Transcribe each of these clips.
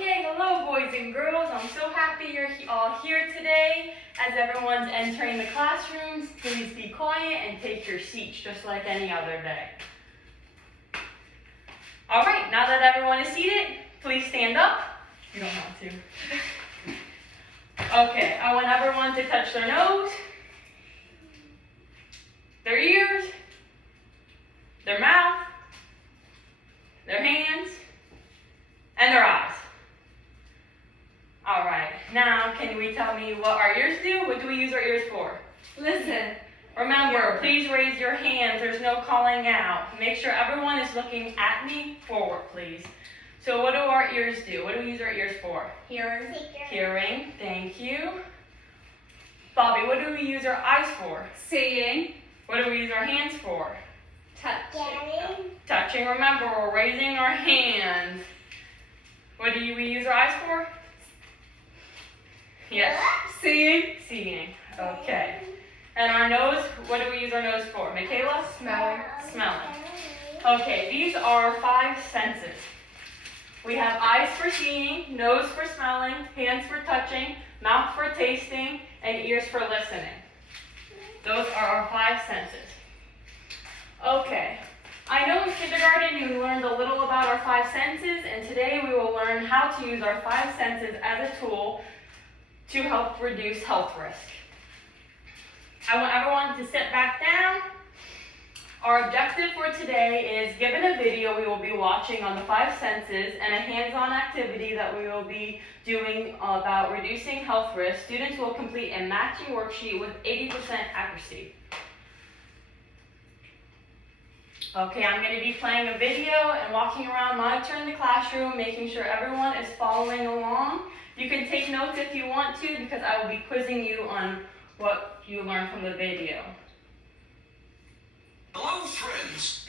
Okay, hello boys and girls. I'm so happy you're all here today. As everyone's entering the classrooms, please be quiet and take your seats just like any other day. All right, now that everyone is seated, please stand up. You don't want to. Okay, I want everyone to touch their nose, their ears, their mouth, their hands, and their eyes. All right, now can we tell me what our ears do? What do we use our ears for? Listen. Remember, please raise your hands. There's no calling out. Make sure everyone is looking at me forward, please. So what do our ears do? What do we use our ears for? Hearing. Hearing, thank you. Bobby, what do we use our eyes for? Seeing. What do we use our hands for? Touching. Touching, remember, we're raising our hands. What do we use our eyes for? Yes. Seeing. Seeing, okay. And our nose, what do we use our nose for? Michaela? Smelling. Smelling. Okay, these are our 5 senses. We have eyes for seeing, nose for smelling, hands for touching, mouth for tasting, and ears for listening. Those are our 5 senses. Okay, I know in kindergarten you learned a little about our 5 senses, and today we will learn how to use our 5 senses as a tool to help reduce health risk. I want everyone to sit back down. Our objective for today is, given a video we will be watching on the 5 senses and a hands-on activity that we will be doing about reducing health risk, students will complete a matching worksheet with 80% accuracy. Okay, I'm going to be playing a video and walking around monitoring the classroom, making sure everyone is following along. You can take notes if you want to, because I will be quizzing you on what you learned from the video. Hello, friends.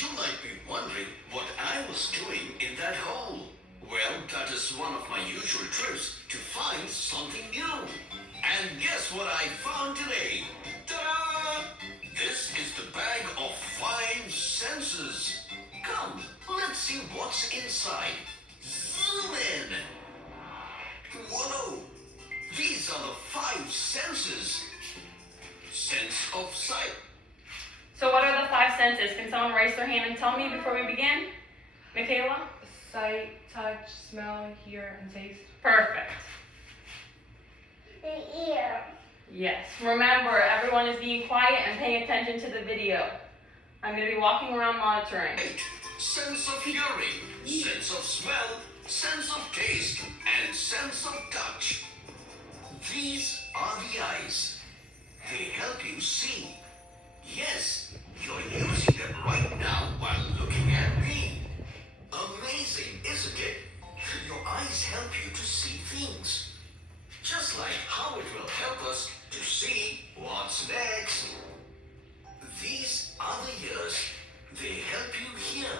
You might be wondering what I was doing in that hole. Well, that is one of my usual trips to find something new. And guess what I found today? Ta-da! This is the bag of 5 senses. Come, let's see what's inside. Zoom in. Whoa! These are the 5 senses. Sense of sight. So what are the 5 senses? Can someone raise their hand and tell me before we begin? Michaela? Sight, touch, smell, hear, and taste. Perfect. The ear. Yes. Remember, everyone is being quiet and paying attention to the video. I'm going to be walking around monitoring. Sense of hearing, sense of smell, sense of taste, and sense of touch. These are the eyes. They help you see. Yes, you're using them right now while looking at me. Amazing, isn't it? Your eyes help you to see things. Just like how it will help us to see what's next. These are the ears. They help you hear.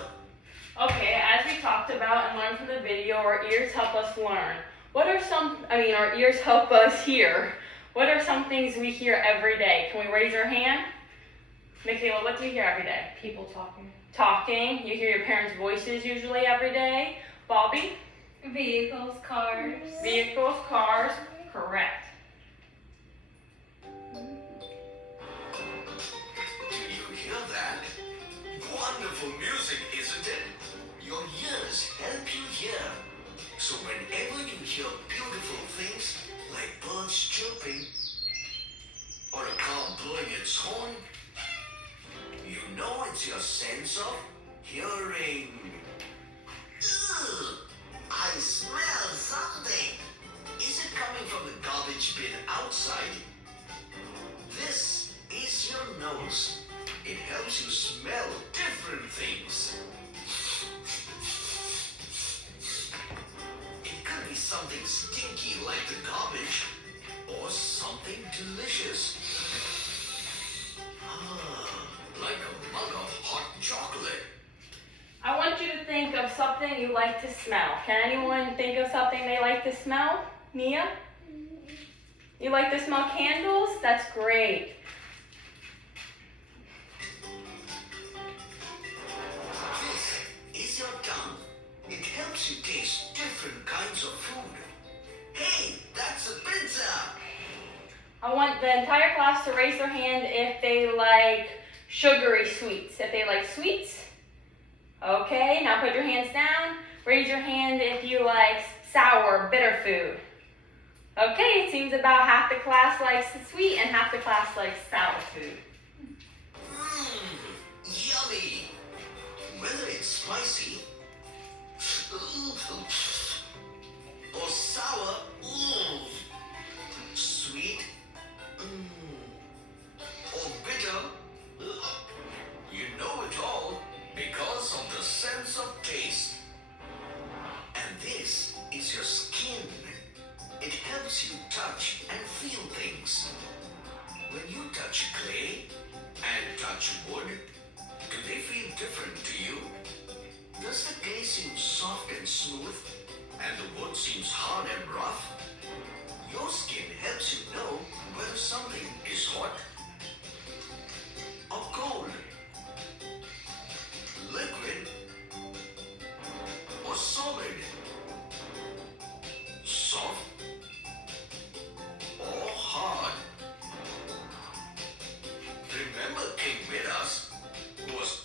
Okay, as we talked about and learned from the video, our ears help us learn. Our ears help us hear. What are some things we hear every day? Can we raise our hand? Michaela, what do you hear every day? People talking. Talking. You hear your parents' voices usually every day. Bobby? Vehicles, cars. Vehicles, cars. Correct. Do you hear that? Wonderful music, isn't it? Your ears help you hear. So whenever you hear beautiful things like birds chirping or a car blowing its horn, you know it's your sense of hearing. Ugh, I smell something. Is it coming from the garbage bin outside? This is your nose. It helps you smell different things. It could be something stinky like the garbage, or something delicious. Like a mug of hot chocolate. I want you to think of something you like to smell. Can anyone think of something they like to smell? Mia? You like to smell candles? That's great. This is your tongue. It helps you taste different kinds the entire class to raise their hand if they like sugary sweets. If they like sweets. Okay, now put your hands down. Raise your hand if you like sour, bitter food. Okay, it seems about half the class likes sweet and half the class likes sour food. Yummy! Whether it's spicy or sour, sweet or bitter, you know it all because of the sense of taste. And this is your skin. It helps you touch and feel things. When you touch clay and touch wood, do they feel different to you? Does the clay seem soft and smooth and the wood seems hard and rough? Your skin helps you know whether something is hot or cold, liquid or solid, soft or hard. Remember King Midas was...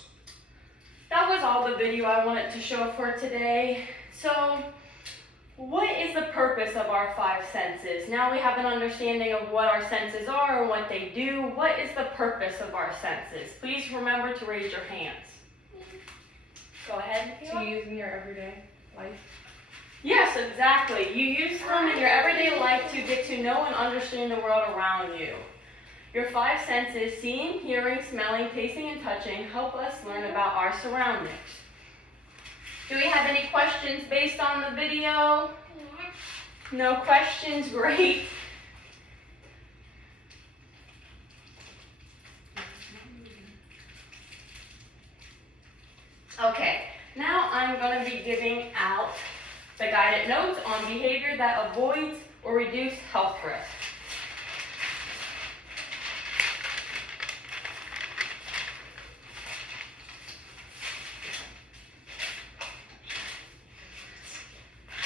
That was all the video I wanted to show for today. So, what is the purpose of our five senses? Now we have an understanding of what our senses are and what they do. What is the purpose of our senses? Please remember to raise your hands. Go ahead. To use in your everyday life. Yes, exactly. You use them in your everyday life to get to know and understand the world around you. Your five senses, seeing, hearing, smelling, tasting, and touching, help us learn about our surroundings. Do we have any questions based on the video? No questions? Great. Okay, now I'm going to be giving out the guided notes on behavior that avoids or reduces health risks.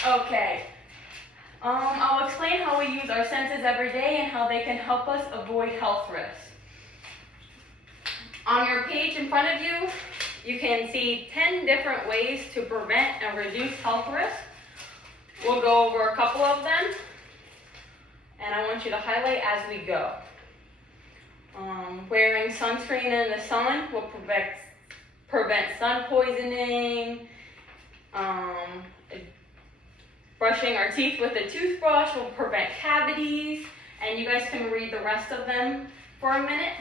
Okay, I'll explain how we use our senses every day and how they can help us avoid health risks. On your page in front of you, you can see 10 different ways to prevent and reduce health risks. We'll go over a couple of them, and I want you to highlight as we go. Wearing sunscreen in the sun will prevent sun poisoning. Brushing our teeth with a toothbrush will prevent cavities, and you guys can read the rest of them for a minute.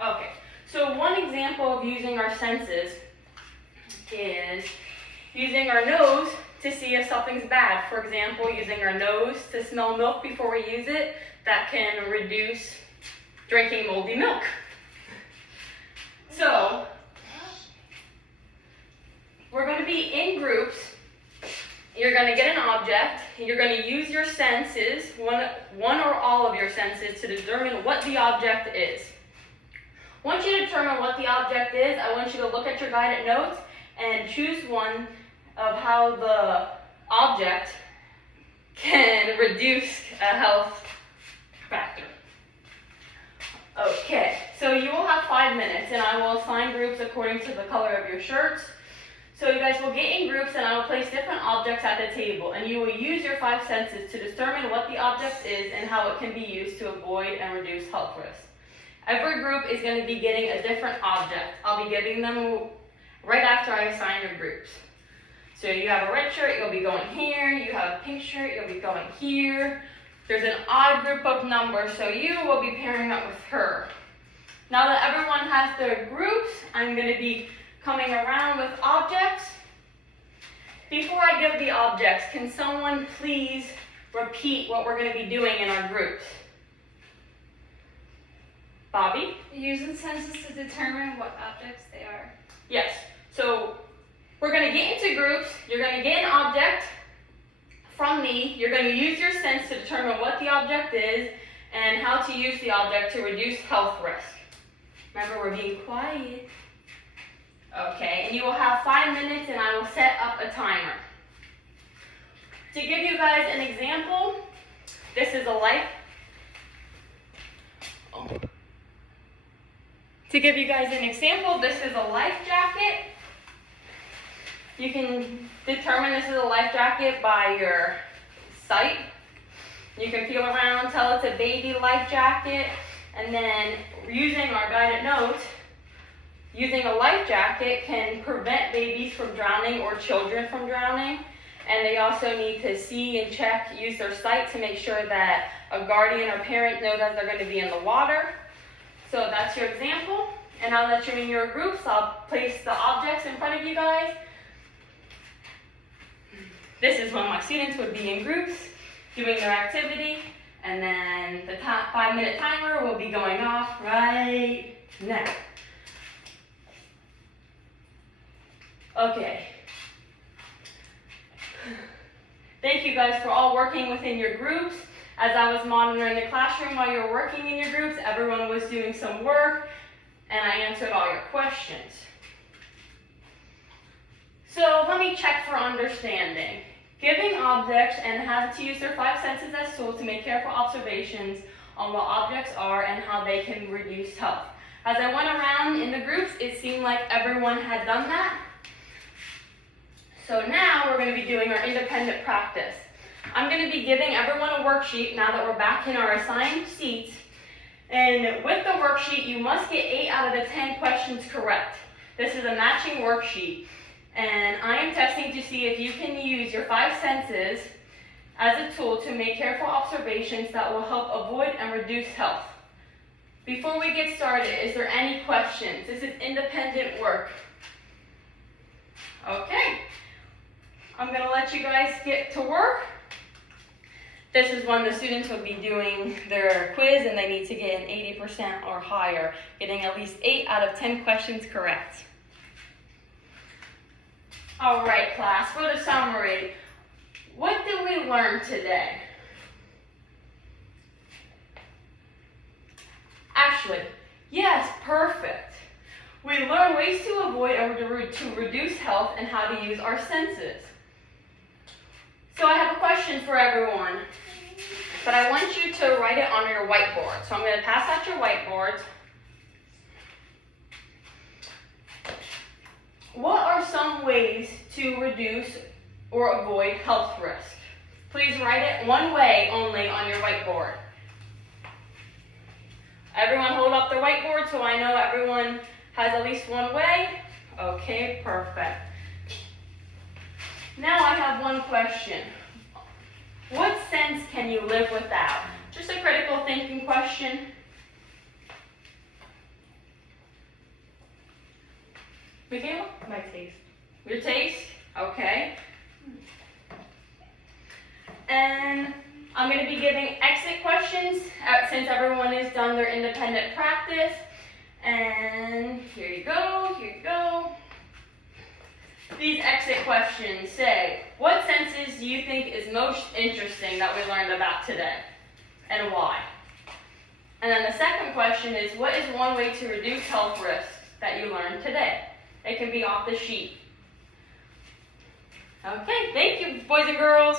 Okay, so one example of using our senses is using our nose to see if something's bad. For example, using our nose to smell milk before we use it, that can reduce drinking moldy milk. So, we're going to be in groups. You're going to get an object, and you're going to use your senses, one or all of your senses, to determine what the object is. Once you determine what the object is, I want you to look at your guided notes and choose one of how the object can reduce a health factor. Okay, so you will have 5 minutes, and I will assign groups according to the color of your shirts. So you guys will get in groups, and I will place different objects at the table, and you will use your five senses to determine what the object is and how it can be used to avoid and reduce health risks. Every group is going to be getting a different object. I'll be giving them right after I assign your groups. So you have a red shirt, you'll be going here. You have a pink shirt, you'll be going here. There's an odd group of numbers, so you will be pairing up with her. Now that everyone has their groups, I'm going to be coming around with objects. Before I give the objects, can someone please repeat what we're going to be doing in our groups? Bobby? Using senses to determine what objects they are. Yes. So we're going to get into groups. You're going to get an object from me. You're going to use your sense to determine what the object is and how to use the object to reduce health risk. Remember, we're being quiet. Okay, and you will have 5 minutes, and I will set up a timer. To give you guys an example, This is a life. To give you guys an example, this is a life jacket. You can determine this is a life jacket by your sight. You can feel around, tell it's a baby life jacket, and then using our guided note, using a life jacket can prevent babies from drowning or children from drowning. And they also need to see and check, use their sight to make sure that a guardian or parent knows that they're going to be in the water. So that's your example. And now that you're in your groups, I'll place the objects in front of you guys. This is when my students would be in groups doing their activity. And then the 5-minute timer will be going off right now. Okay. Thank you guys for all working within your groups. As I was monitoring the classroom while you were working in your groups, everyone was doing some work, and I answered all your questions. So let me check for understanding. Giving objects and have to use their 5 senses as tools to make careful observations on what objects are and how they can reduce health. As I went around in the groups, it seemed like everyone had done that. So now we're going to be doing our independent practice. I'm going to be giving everyone a worksheet now that we're back in our assigned seats. And with the worksheet, you must get 8 out of the 10 questions correct. This is a matching worksheet. And I am testing to see if you can use your 5 senses as a tool to make careful observations that will help avoid and reduce health. Before we get started, is there any questions? This is independent work. Okay. I'm going to let you guys get to work. This is when the students will be doing their quiz and they need to get an 80% or higher, getting at least 8 out of 10 questions correct. All right, class, for the summary, what did we learn today? Ashley, yes, perfect. We learned ways to avoid and to reduce health and how to use our senses. So I have a question for everyone, but I want you to write it on your whiteboard. So I'm going to pass out your whiteboards. What are some ways to reduce or avoid health risk? Please write it one way only on your whiteboard. Everyone hold up their whiteboard so I know everyone has at least one way. Okay, perfect. Now I have one question. What sense can you live without? Just a critical thinking question. Michaela? My taste. Your taste? Okay. And I'm going to be giving exit questions since everyone has done their independent practice. And here you go, here you go. These exit questions say, what senses do you think is most interesting that we learned about today, and why? And then the second question is, what is one way to reduce health risks that you learned today? It can be off the sheet. Okay, thank you, boys and girls.